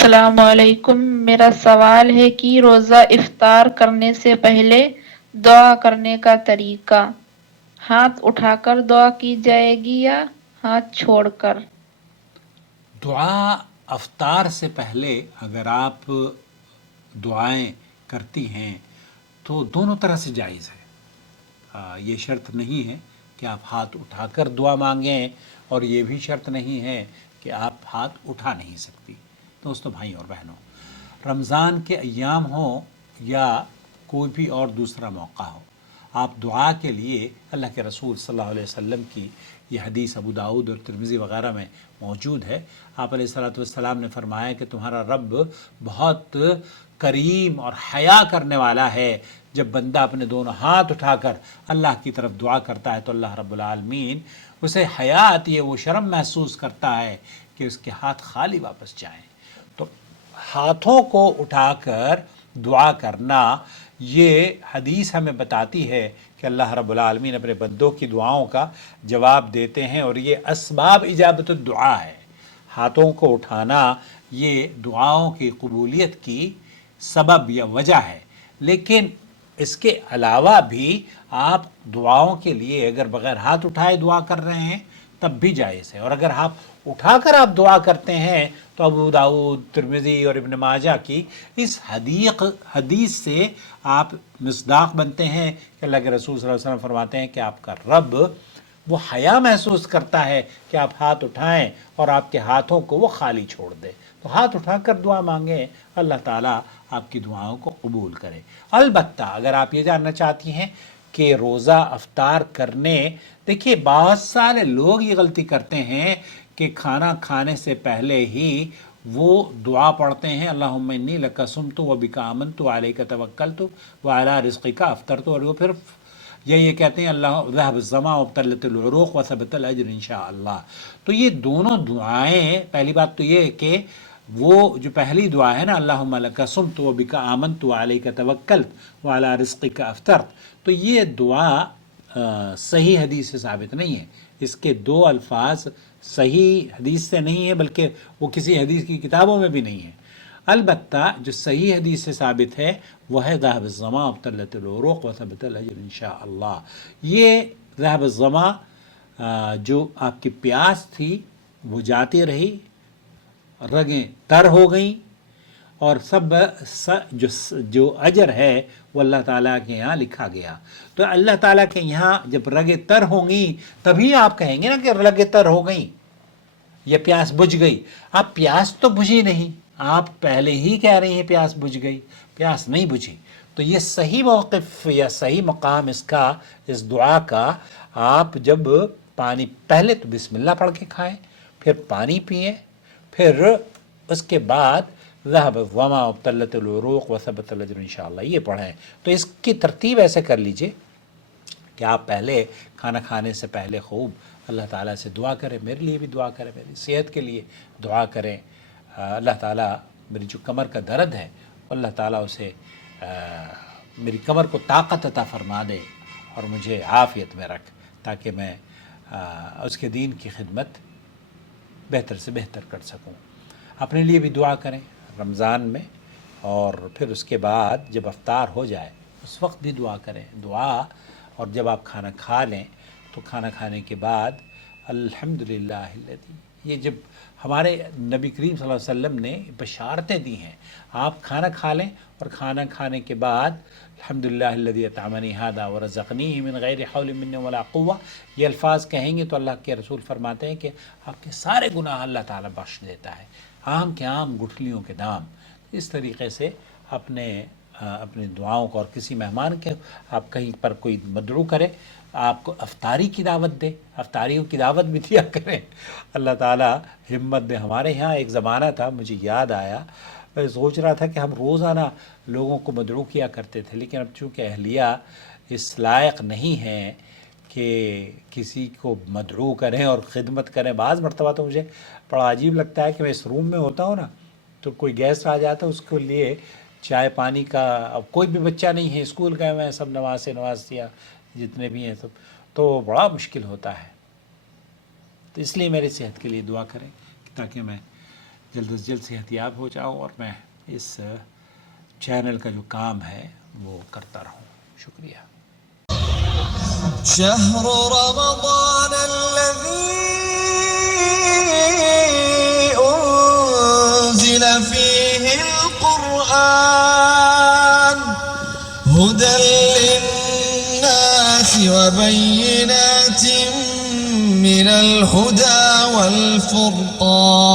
السلام علیکم، میرا سوال ہے کہ روزہ افطار کرنے سے پہلے دعا کرنے کا طریقہ، ہاتھ اٹھا کر دعا کی جائے گی یا ہاتھ چھوڑ کر؟ دعا افطار سے پہلے اگر آپ دعائیں کرتی ہیں تو دونوں طرح سے جائز ہے۔ یہ شرط نہیں ہے کہ آپ ہاتھ اٹھا کر دعا مانگیں، اور یہ بھی شرط نہیں ہے کہ آپ ہاتھ اٹھا نہیں سکتی۔ دوستو، بھائی اور بہنوں، رمضان کے ایام ہوں یا کوئی بھی اور دوسرا موقع ہو، آپ دعا کے لیے اللہ کے رسول صلی اللہ علیہ وسلم کی یہ حدیث ابو داؤد اور ترمذی وغیرہ میں موجود ہے۔ آپ علیہ الصلوۃ والسلام نے فرمایا کہ تمہارا رب بہت کریم اور حیا کرنے والا ہے۔ جب بندہ اپنے دونوں ہاتھ اٹھا کر اللہ کی طرف دعا کرتا ہے تو اللہ رب العالمین اسے حیا آتی ہے، وہ شرم محسوس کرتا ہے کہ اس کے ہاتھ خالی واپس جائیں۔ تو ہاتھوں کو اٹھا کر دعا کرنا، یہ حدیث ہمیں بتاتی ہے کہ اللہ رب العالمین اپنے بندوں کی دعاؤں کا جواب دیتے ہیں، اور یہ اسباب اجابت الدعا ہے۔ ہاتھوں کو اٹھانا یہ دعاؤں کی قبولیت کی سبب یا وجہ ہے، لیکن اس کے علاوہ بھی آپ دعاؤں کے لیے اگر بغیر ہاتھ اٹھائے دعا کر رہے ہیں تب بھی جائز ہے، اور اگر آپ اٹھا کر آپ دعا کرتے ہیں تو ابو داؤد، ترمذی اور ابن ماجہ کی اس حدیث سے آپ مصداق بنتے ہیں کہ اللہ کے رسول صلی اللہ علیہ وسلم فرماتے ہیں کہ آپ کا رب وہ حیا محسوس کرتا ہے کہ آپ ہاتھ اٹھائیں اور آپ کے ہاتھوں کو وہ خالی چھوڑ دے۔ تو ہاتھ اٹھا کر دعا مانگیں، اللہ تعالیٰ آپ کی دعاؤں کو قبول کرے۔ البتہ اگر آپ یہ جاننا چاہتی ہیں کہ روزہ افطار کرنے، دیکھیے بہت سارے لوگ یہ غلطی کرتے ہیں کہ کھانا کھانے سے پہلے ہی وہ دعا پڑھتے ہیں، اللہم انی لک صمت و بک آمنت و علیک توکلت و علی رزقک افطرت، اور وہ پھر یہ کہتے ہیں اللہ ذهب الظما وابتلت العروق وثبت الاجر انشاءاللہ۔ تو یہ دونوں دعائیں، پہلی بات تو یہ ہے کہ وہ جو پہلی دعا ہے نا، اللہم لک صمت و بک آمنت و علیک توکلت و علی رزقک افطرت، تو یہ دعا صحیح حدیث سے ثابت نہیں ہے۔ اس کے دو الفاظ صحیح حدیث سے نہیں ہیں، بلکہ وہ کسی حدیث کی کتابوں میں بھی نہیں ہیں۔ البتہ جو صحیح حدیث سے ثابت ہے وہ ہے ذهب الظما وابتلت العروق وثبت الاجر انشاءاللہ۔ یہ ذهب الظما جو آپ کی پیاس تھی وہ جاتی رہی، رگیں تر ہو گئیں، اور جو اجر ہے وہ اللہ تعالیٰ کے یہاں لکھا گیا۔ تو اللہ تعالیٰ کے یہاں جب رگیں تر ہوں گی تبھی آپ کہیں گے نا کہ رگیں تر ہو گئیں، یہ پیاس بجھ گئی۔ اب پیاس تو بجھی نہیں، آپ پہلے ہی کہہ رہی ہیں پیاس بجھ گئی، پیاس نہیں بجھی۔ تو یہ صحیح موقف یا صحیح مقام اس دعا کا، آپ جب پانی پہلے تو بسم اللہ پڑھ کے کھائیں، پھر پانی پئیں، پھر اس کے بعد ذهب الظما وابتلت العروق وثبت الاجر انشاءاللہ یہ پڑھیں۔ تو اس کی ترتیب ایسے کر لیجئے کہ آپ پہلے کھانا کھانے سے پہلے خوب اللہ تعالیٰ سے دعا کریں، میرے لیے بھی دعا کریں، میری صحت کے لیے دعا کریں، اللہ تعالیٰ میری جو کمر کا درد ہے اللہ تعالیٰ اسے میری کمر کو طاقت عطا فرما دے اور مجھے عافیت میں رکھ، تاکہ میں اس کے دین کی خدمت بہتر سے بہتر کر سکوں۔ اپنے لیے بھی دعا کریں رمضان میں، اور پھر اس کے بعد جب افطار ہو جائے اس وقت بھی دعا کریں۔ دعا، اور جب آپ کھانا کھا لیں تو کھانا کھانے کے بعد الحمدللہ الذی، یہ جب ہمارے نبی کریم صلی اللہ علیہ وسلم نے بشارتیں دی ہیں، آپ کھانا کھا لیں اور کھانا کھانے کے بعد الحمدللہ الذی اطعمنی ھذا ورزقنیہ من غیر حول منی ولا قوہ، یہ الفاظ کہیں گے تو اللہ کے رسول فرماتے ہیں کہ آپ کے سارے گناہ اللہ تعالیٰ بخش دیتا ہے، عام کے عام گٹھلیوں کے دام۔ اس طریقے سے اپنی دعاؤں کو، اور کسی مہمان کے آپ کہیں پر کوئی مدعو کرے، آپ کو افطاری کی دعوت دے، افطاریوں کی دعوت بھی دیا کریں، اللہ تعالیٰ ہمت دے۔ ہمارے یہاں ایک زمانہ تھا، مجھے یاد آیا، میں سوچ رہا تھا کہ ہم روزانہ لوگوں کو مدعو کیا کرتے تھے، لیکن اب چونکہ اہلیہ اس لائق نہیں ہیں کہ کسی کو مدعو کریں اور خدمت کریں۔ بعض مرتبہ تو مجھے بڑا عجیب لگتا ہے کہ میں اس روم میں ہوتا ہوں نا، تو کوئی گیسٹ آ جاتا ہے، اس کے لیے چائے پانی کا، اب کوئی بھی بچہ نہیں ہے، اسکول گئے ہوئے ہیں سب، نوازیا جتنے بھی ہیں سب، تو بڑا مشکل ہوتا ہے۔ تو اس لیے میری صحت کے لیے دعا کریں تاکہ میں جلد از جلد صحت یاب ہو جاؤ اور میں اس چینل کا جو کام ہے وہ کرتا رہوں. شکریہ. شهر رمضان الذي أنزل فيه القرآن هدى للناس وبينات من الهدى والفرقان